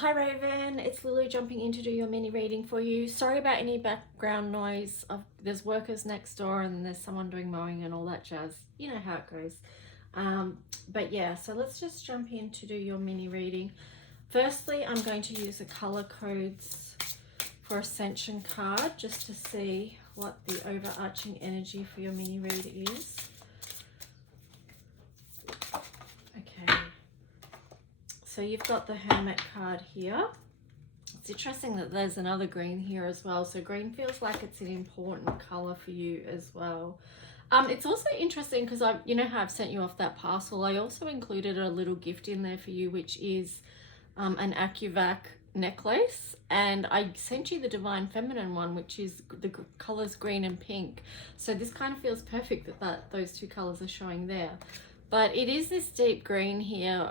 Hi Raven, it's Lulu jumping in to do your mini reading for you. Sorry about any background noise. There's workers next door and there's someone doing mowing and all that jazz. You know how it goes. But yeah, so let's just jump in to do your mini reading. Firstly, I'm going to use the color codes for Ascension card just to see what the overarching energy for your mini read is. Okay. So you've got the Hermit card here. It's interesting that there's another green here as well. So green feels like it's an important color for you as well. It's also interesting because you know how I've sent you off that parcel. I also included a little gift in there for you, which is an Acuvac necklace, and I sent you the Divine Feminine one, which is the colors green and pink. So this kind of feels perfect that those two colors are showing there. But it is this deep green here.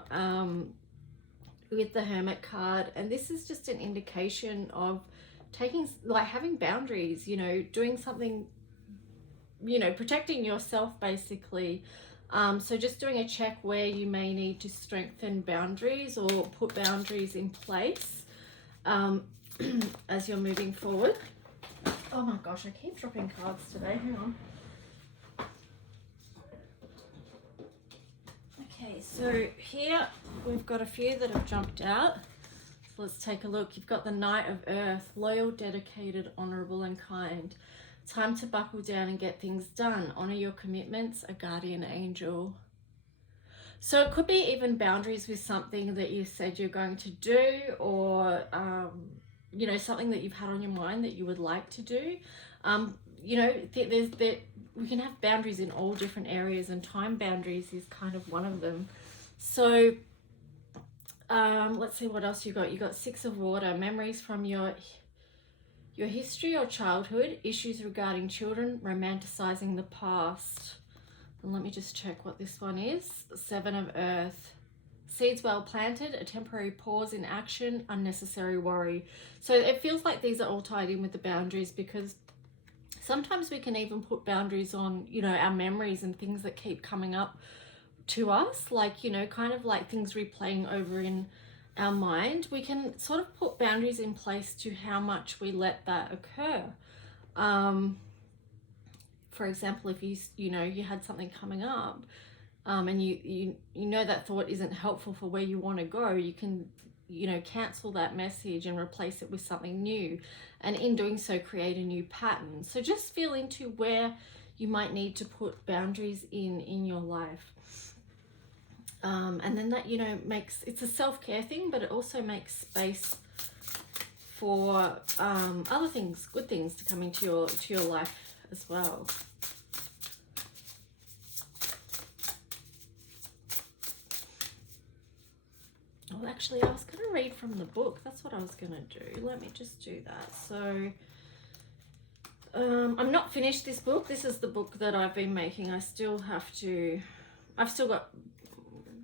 With the Hermit card, and this is just an indication of having boundaries, you know, doing something, you know, protecting yourself basically. So just doing a check where you may need to strengthen boundaries or put boundaries in place as you're moving forward. Oh my gosh, I keep dropping cards today. Hang on. Okay, so here we've got a few that have jumped out. So let's take a look. You've got the Knight of Earth, loyal, dedicated, honorable, and kind. Time to buckle down and get things done. Honor your commitments, a guardian angel. So it could be even boundaries with something that you said you're going to do, or you know, something that you've had on your mind that you would like to do. You know, we can have boundaries in all different areas, and time boundaries is kind of one of them. So let's see what else you got. You got Six of Water, memories from your history or childhood, issues regarding children, romanticizing the past. And let me just check what this one is. Seven of Earth, seeds well planted, a temporary pause in action, unnecessary worry. So it feels like these are all tied in with the boundaries, because sometimes we can even put boundaries on, you know, our memories and things that keep coming up to us, like, you know, kind of like things replaying over in our mind. We can sort of put boundaries in place to how much we let that occur. For example, if you know, you had something coming up, and you know that thought isn't helpful for where you want to go, you can, you know, cancel that message and replace it with something new, and in doing so create a new pattern. So just feel into where you might need to put boundaries in your life, and then that, you know, it's a self-care thing, but it also makes space for other things, good things to come into your life as well. Oh, actually, I was going to read from the book. That's what I was going to do. Let me just do that. So, I'm not finished this book. This is the book that I've been making. I've still got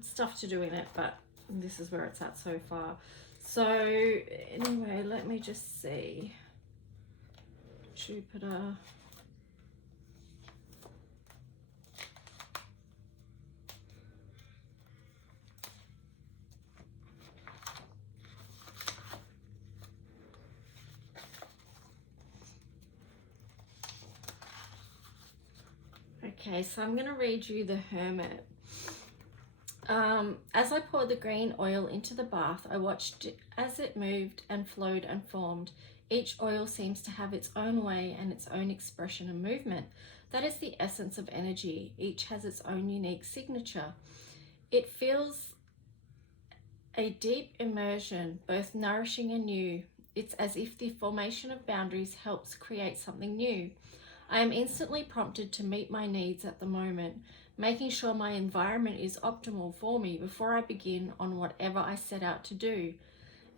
stuff to do in it, but this is where it's at so far. So, anyway, let me just see. Jupiter. Okay, so I'm going to read you the Hermit. As I poured the green oil into the bath, I watched it as it moved and flowed and formed. Each oil seems to have its own way and its own expression and movement. That is the essence of energy. Each has its own unique signature. It feels a deep immersion, both nourishing and new. It's as if the formation of boundaries helps create something new. I am instantly prompted to meet my needs at the moment, making sure my environment is optimal for me before I begin on whatever I set out to do.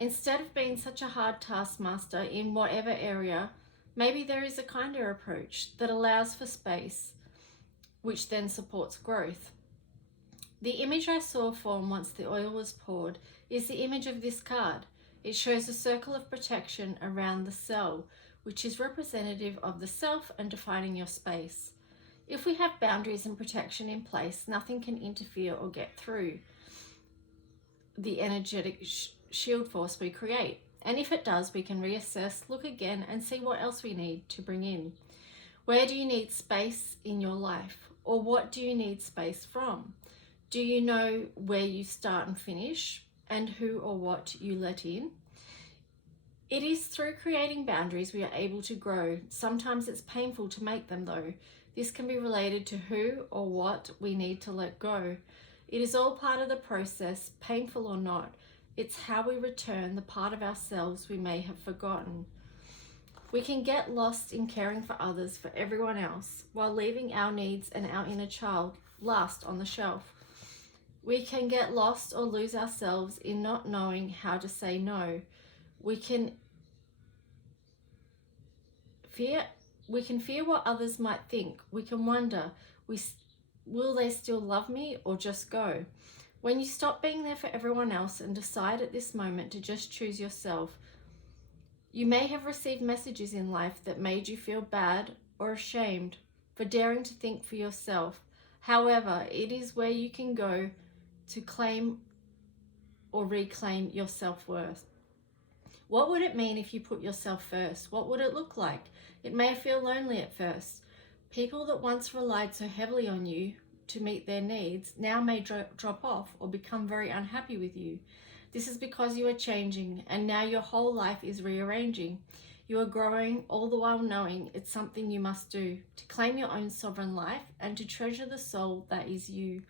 Instead of being such a hard taskmaster in whatever area, maybe there is a kinder approach that allows for space, which then supports growth. The image I saw form once the oil was poured is the image of this card. It shows a circle of protection around the cell, which is representative of the self and defining your space. If we have boundaries and protection in place, nothing can interfere or get through the energetic shield force we create. And if it does, we can reassess, look again, and see what else we need to bring in. Where do you need space in your life? Or what do you need space from? Do you know where you start and finish, and who or what you let in? It is through creating boundaries we are able to grow. Sometimes it's painful to make them though. This can be related to who or what we need to let go. It is all part of the process, painful or not. It's how we return the part of ourselves we may have forgotten. We can get lost in caring for others, for everyone else, while leaving our needs and our inner child last on the shelf. We can get lost or lose ourselves in not knowing how to say no. We can fear what others might think. We can wonder, will they still love me or just go? When you stop being there for everyone else and decide at this moment to just choose yourself, you may have received messages in life that made you feel bad or ashamed for daring to think for yourself. However, it is where you can go to claim or reclaim your self-worth. What would it mean if you put yourself first? What would it look like? It may feel lonely at first. People that once relied so heavily on you to meet their needs now may drop off or become very unhappy with you. This is because you are changing, and now your whole life is rearranging. You are growing, all the while knowing it's something you must do to claim your own sovereign life and to treasure the soul that is you.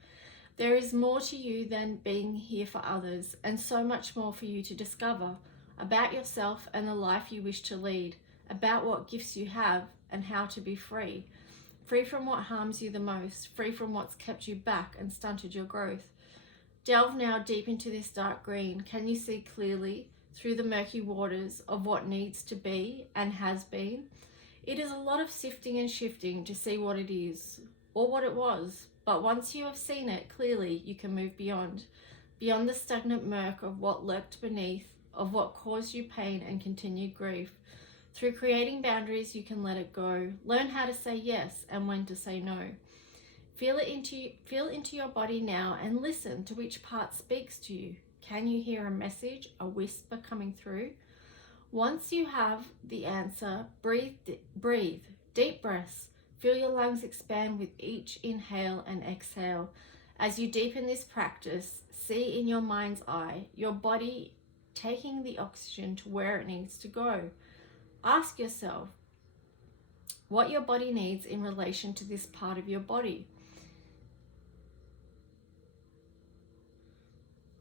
There is more to you than being here for others, and so much more for you to discover about yourself and the life you wish to lead, about what gifts you have and how to be free. Free from what harms you the most, free from what's kept you back and stunted your growth. Delve now deep into this dark green. Can you see clearly through the murky waters of what needs to be and has been? It is a lot of sifting and shifting to see what it is or what it was, but once you have seen it clearly, you can move beyond the stagnant murk of what lurked beneath, of what caused you pain and continued grief. Through creating boundaries, you can let it go. Learn how to say yes and when to say no. Feel into your body now and listen to which part speaks to you. Can you hear a message, a whisper coming through? Once you have the answer, breathe, deep breaths. Feel your lungs expand with each inhale and exhale. As you deepen this practice, see in your mind's eye your body taking the oxygen to where it needs to go. Ask yourself what your body needs in relation to this part of your body.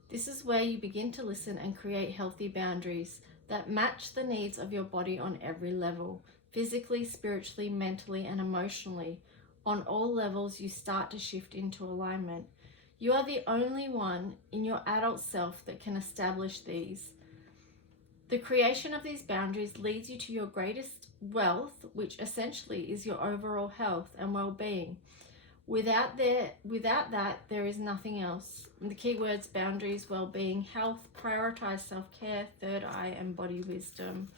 This is where you begin to listen and create healthy boundaries that match the needs of your body on every level, physically, spiritually, mentally, and emotionally. On all levels, you start to shift into alignment. You are the only one in your adult self that can establish these. The creation of these boundaries leads you to your greatest wealth, which essentially is your overall health and well-being. Without that, there is nothing else. And the key words: boundaries, well-being, health, prioritize self-care, third eye, and body wisdom.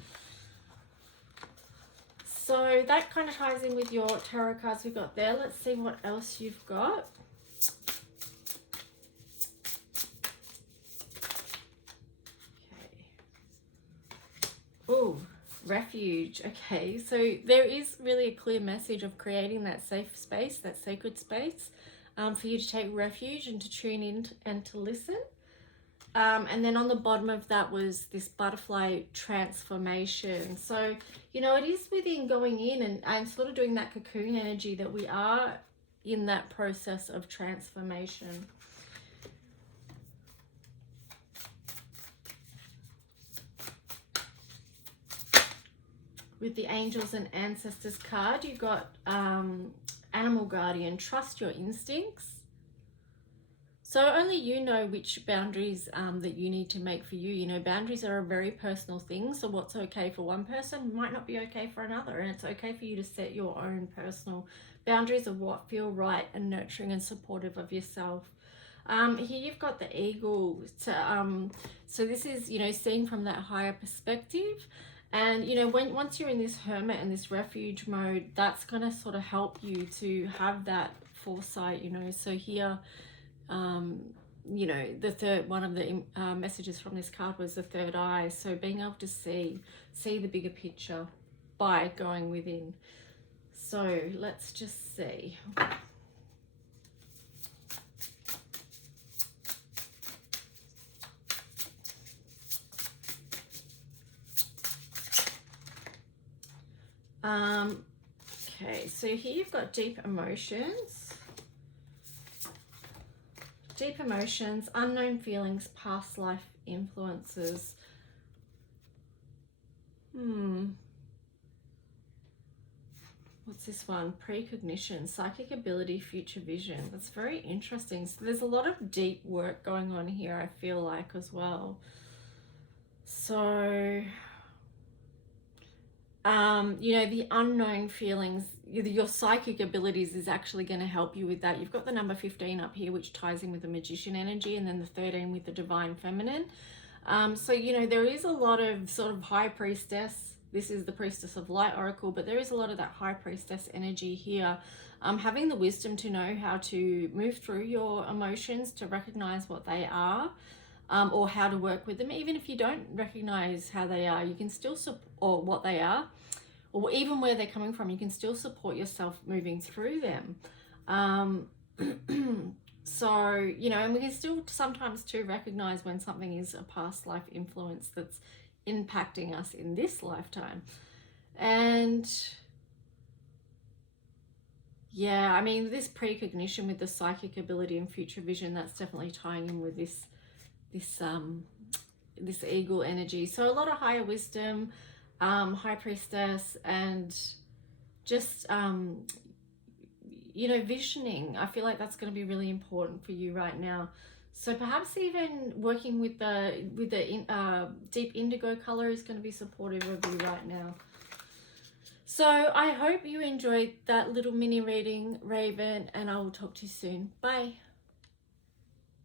So that kind of ties in with your tarot cards we got there. Let's see what else you've got. Oh, refuge. Okay, so there is really a clear message of creating that safe space, that sacred space, for you to take refuge and to tune in and to listen. And then on the bottom of that was this butterfly transformation. So, you know, it is within going in and sort of doing that cocoon energy that we are in that process of transformation. With the angels and ancestors card, you got animal guardian, trust your instincts. So only you know which boundaries that you need to make for you. You know, boundaries are a very personal thing. So what's okay for one person might not be okay for another. And it's okay for you to set your own personal boundaries of what feel right and nurturing and supportive of yourself. Here you've got the eagle. So this is, you know, seeing from that higher perspective. And, you know, once you're in this hermit and this refuge mode, that's going to sort of help you to have that foresight, you know. So here, you know, the third one of the messages from this card was the third eye. So being able to see the bigger picture by going within. So let's just see. Okay, so here you've got deep emotions. Deep emotions, unknown feelings, past life influences. What's this one? Precognition, psychic ability, future vision. That's very interesting. So there's a lot of deep work going on here, I feel like, as well. So, you know, the unknown feelings, your psychic abilities is actually going to help you with that. You've got the number 15 up here, which ties in with the magician energy, and then the 13 with the divine feminine. So, you know, there is a lot of sort of high priestess. This is the priestess of light oracle, but there is a lot of that high priestess energy here. Having the wisdom to know how to move through your emotions, to recognize what they are, or how to work with them. Even if you don't recognize how they are, you can still or what they are, or even where they're coming from, you can still support yourself moving through them. So, you know, and we can still sometimes too recognize when something is a past life influence that's impacting us in this lifetime. And yeah, I mean, this precognition with the psychic ability and future vision, that's definitely tying in with this eagle energy. So a lot of higher wisdom, high priestess, and just you know, visioning. I feel like that's going to be really important for you right now. So perhaps even working with the deep indigo color is going to be supportive of you right now. So I hope you enjoyed that little mini reading, Raven, and I will talk to you soon. Bye.